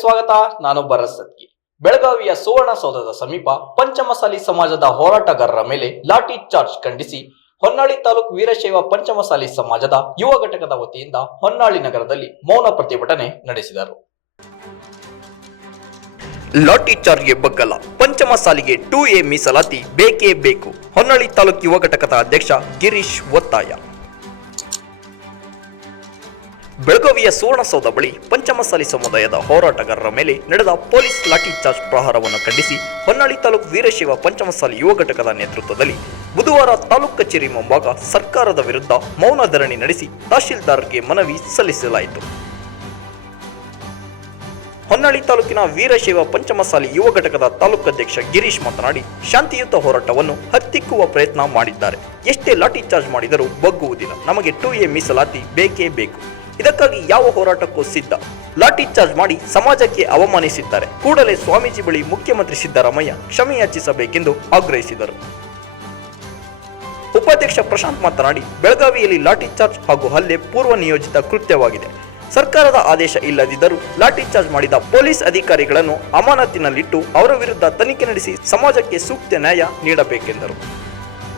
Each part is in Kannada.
ಸ್ವಾಗತ ನಾನು ಭರತ್ ಬೆಳಗಾವಿಯ ಬೆಳಗಾವಿಯ ಸುವರ್ಣಸೌಧದ ಸಮೀಪ ಪಂಚಮಸಾಲಿ ಸಮಾಜದ ಹೋರಾಟಗಾರರ ಮೇಲೆ ಲಾಠಿ ಚಾರ್ಜ್ ಖಂಡಿಸಿ, ಹೊನ್ನಾಳಿ ತಾಲೂಕು ವೀರಶೈವ ಪಂಚಮಸಾಲಿ ಸಮಾಜದ ಯುವ ಘಟಕದ ವತಿಯಿಂದ ಹೊನ್ನಾಳಿ ನಗರದಲ್ಲಿ ಮೌನ ಪ್ರತಿಭಟನೆ ನಡೆಸಿದರು. ಲಾಠಿ ಚಾರ್ಜ್ಗೆ ಬಗ್ಗಲ್ಲ, ಪಂಚಮಸಾಲಿಗೆ ಟೂ ಎ ಮೀಸಲಾತಿ ಬೇಕೇ ಬೇಕು. ಹೊನ್ನಾಳಿ ತಾಲೂಕು ಯುವ ಘಟಕದ ಅಧ್ಯಕ್ಷ ಗಿರೀಶ್ ಒತ್ತಾಯ. ಬೆಳಗಾವಿಯ ಸುವರ್ಣಸೌಧ ಬಳಿ ಪಂಚಮಸಾಲಿ ಸಮುದಾಯದ ಹೋರಾಟಗಾರರ ಮೇಲೆ ನಡೆದ ಪೊಲೀಸ್ ಲಾಠಿ ಚಾರ್ಜ್ ಪ್ರಹಾರವನ್ನು ಖಂಡಿಸಿ ಹೊನ್ನಾಳಿ ತಾಲೂಕು ವೀರಶೈವ ಪಂಚಮಸಾಲಿ ಯುವ ಘಟಕದ ನೇತೃತ್ವದಲ್ಲಿ ಬುಧವಾರ ತಾಲೂಕು ಕಚೇರಿ ಮುಂಭಾಗ ಸರ್ಕಾರದ ವಿರುದ್ಧ ಮೌನ ಧರಣಿ ನಡೆಸಿ ತಹಶೀಲ್ದಾರ್ಗೆ ಮನವಿ ಸಲ್ಲಿಸಲಾಯಿತು. ಹೊನ್ನಾಳಿ ತಾಲೂಕಿನ ವೀರಶೈವ ಪಂಚಮಸಾಲಿ ಯುವ ಘಟಕದ ತಾಲೂಕಾಧ್ಯಕ್ಷ ಗಿರೀಶ್ ಮಾತನಾಡಿ, ಶಾಂತಿಯುತ ಹೋರಾಟವನ್ನು ಹತ್ತಿಕ್ಕುವ ಪ್ರಯತ್ನ ಮಾಡಿದ್ದಾರೆ. ಎಷ್ಟೇ ಲಾಠಿ ಚಾರ್ಜ್ ಮಾಡಿದರೂ ಬಗ್ಗುವುದಿಲ್ಲ. ನಮಗೆ ಟೂ ಎ ಮೀಸಲಾತಿ ಬೇಕೇ ಬೇಕು. ಇದಕ್ಕಾಗಿ ಯಾವ ಹೋರಾಟಕ್ಕೂ ಸಿದ್ಧ. ಲಾಠಿ ಚಾರ್ಜ್ ಮಾಡಿ ಸಮಾಜಕ್ಕೆ ಅವಮಾನಿಸಿದ್ದಾರೆ. ಕೂಡಲೇ ಸ್ವಾಮೀಜಿ ಬಳಿ ಮುಖ್ಯಮಂತ್ರಿ ಸಿದ್ದರಾಮಯ್ಯ ಕ್ಷಮೆ ಯಾಚಿಸಬೇಕೆಂದು ಆಗ್ರಹಿಸಿದರು. ಉಪಾಧ್ಯಕ್ಷ ಪ್ರಶಾಂತ್ ಮಾತನಾಡಿ, ಬೆಳಗಾವಿಯಲ್ಲಿ ಲಾಠಿ ಚಾರ್ಜ್ ಹಾಗೂ ಹಲ್ಲೆ ಪೂರ್ವ ನಿಯೋಜಿತ ಕೃತ್ಯವಾಗಿದೆ. ಸರ್ಕಾರದ ಆದೇಶ ಇಲ್ಲದಿದ್ದರೂ ಲಾಠಿ ಚಾರ್ಜ್ ಮಾಡಿದ ಪೊಲೀಸ್ ಅಧಿಕಾರಿಗಳನ್ನು ಅಮಾನತಿನಲ್ಲಿಟ್ಟು ಅವರ ವಿರುದ್ಧ ತನಿಖೆ ನಡೆಸಿ ಸಮಾಜಕ್ಕೆ ಸೂಕ್ತ ನ್ಯಾಯ ನೀಡಬೇಕೆಂದರು.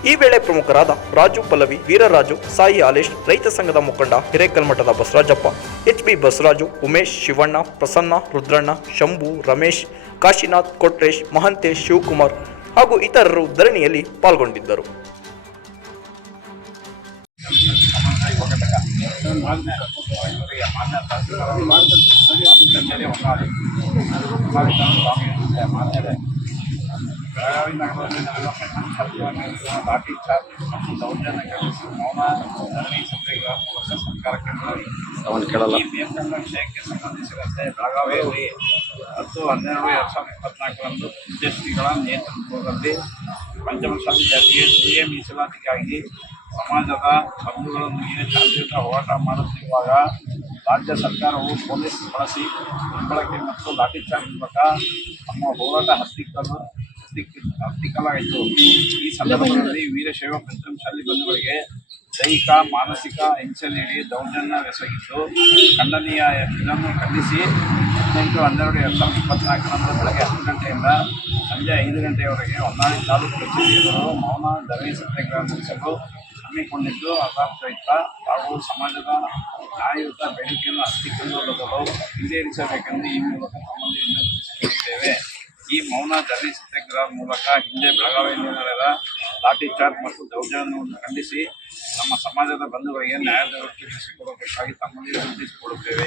ಈ ವೇಳೆ ಪ್ರಮುಖರಾದ ರಾಜು ಪಲ್ಲವಿ, ವೀರರಾಜು, ಸಾಯಿ ಆಲೇಶ್, ರೈತ ಸಂಘದ ಮುಖಂಡ ಹಿರೇಕಲ್ಮಠದ ಬಸವರಾಜಪ್ಪ, ಎಚ್ ಬಿ ಬಸವರಾಜು, ಉಮೇಶ್, ಶಿವಣ್ಣ, ಪ್ರಸನ್ನ, ರುದ್ರಣ್ಣ, ಶಂಭು, ರಮೇಶ್, ಕಾಶಿನಾಥ್, ಕೊಟ್ರೇಶ್, ಮಹಂತೇಶ್, ಶಿವಕುಮಾರ್ ಹಾಗೂ ಇತರರು ಧರಣಿಯಲ್ಲಿ ಪಾಲ್ಗೊಂಡಿದ್ದರು ಬೆಳಗಾವಿ ನಗರದಲ್ಲಿ ನಡೆದ ಪಂಚಮಸಾಲಿ ಲಾಠಿ ಚಾರ್ಜ್ ಮತ್ತು ದೌರ್ಜನ್ಯ ಖಂಡಿಸಿ ಮೌನ ಧರಣಿ ಸತ್ಯಾಗ್ರಹ ಮೂಲಕ ಸರ್ಕಾರಕ್ಕೆ ಮನವಿ ಅವನ್ ಕೇಳಲ್ಲ ಈ ನಿಯಂತ್ರಣ ವಿಷಯಕ್ಕೆ ಸಂಬಂಧಿಸಿದಂತೆ ಬೆಳಗಾವಿಯಲ್ಲಿ ಹತ್ತು ಹನ್ನೆರಡು ಎರಡು ಸಾವಿರದ ಇಪ್ಪತ್ನಾಲ್ಕರಂದು ವಿದ್ಯಾರ್ಥಿಗಳ ನೇತೃತ್ವದಲ್ಲಿ ಪಂಚಮಸಾಲಿ ಜಾತಿಗೆ ಜಿಎ ಮೀಸಲಾತಿಗಾಗಿ ಸಮಾಜದ ಬಂಧುಗಳೊಂದಿಗೆ ಶಾಂತಿಯುತ ಹೋರಾಟ ಮಾಡುತ್ತಿರುವಾಗ ರಾಜ್ಯ ಸರ್ಕಾರವು ಪೊಲೀಸ್ ಬಳಸಿ ದುರ್ಬಳಕೆ ಮತ್ತು ಲಾಠಿ ಚಾರ್ಜ್ ಮೂಲಕ ತಮ್ಮ ಹೋರಾಟ ಹತ್ತಿಕ್ಕಲು ಹತ್ತಿಕ್ಕಲಾಯಿತು ಈ ಸಂದರ್ಭದಲ್ಲಿ ವೀರಶೈವ ಪಂಚಮಶಾಲಿ ಬಂಧುಗಳಿಗೆ ದೈಹಿಕ, ಮಾನಸಿಕ ಹಿಂಸೆ ನೀಡಿ ದೌರ್ಜನ್ಯವೆಸಗಿದ್ದು ಖಂಡನೀಯ ಇದನ್ನು ಖಂಡಿಸಿ ಹದಿನೆಂಟು ಹನ್ನೆರಡು ಎರಡು ಸಾವಿರದ ಇಪ್ಪತ್ನಾಲ್ಕರಂದು ಬೆಳಗ್ಗೆ ಹತ್ತು ಗಂಟೆಯಿಂದ ಸಂಜೆ ಐದು ಗಂಟೆಯವರೆಗೆ ಹೊನ್ನಾಳಿ ತಾಲೂಕು ಕಚೇರಿಯವರು ಮೌನ, ಧರಣಿ, ಸತ್ಯಾಗ್ರಹ ನಡೆಸಲು ಹಮ್ಮಿಕೊಂಡಿದ್ದು ಅರ್ಥಾತ್ ಹಾಗೂ ಸಮಾಜದ ನ್ಯಾಯಯುತ ಬೇಡಿಕೆಯನ್ನು ಹತ್ತಿಕ್ಕಲು ಈಡೇರಿಸಬೇಕೆಂದು ಈ ಮೂಲಕ ತಮ್ಮಲ್ಲಿ ಈ ಮೌನ, ಧರಣಿ ಸತ್ಯಾಗ್ರಹ ಮೂಲಕ ಹಿಂದೆ ಬೆಳಗಾವಿಯಲ್ಲಿ ನಡೆದ ಲಾಠಿ ಚಾರ್ಜ್ ಮತ್ತು ದೌರ್ಜನ್ಯವನ್ನು ಖಂಡಿಸಿ ನಮ್ಮ ಸಮಾಜದ ಬಂಧುಗಳಿಗೆ ನ್ಯಾಯದ ತಿಳಿಸಿಕೊಡಬೇಕಾಗಿ ತಮ್ಮಲ್ಲಿ ವಿನಂತಿಸಿಕೊಳ್ಳುತ್ತೇವೆ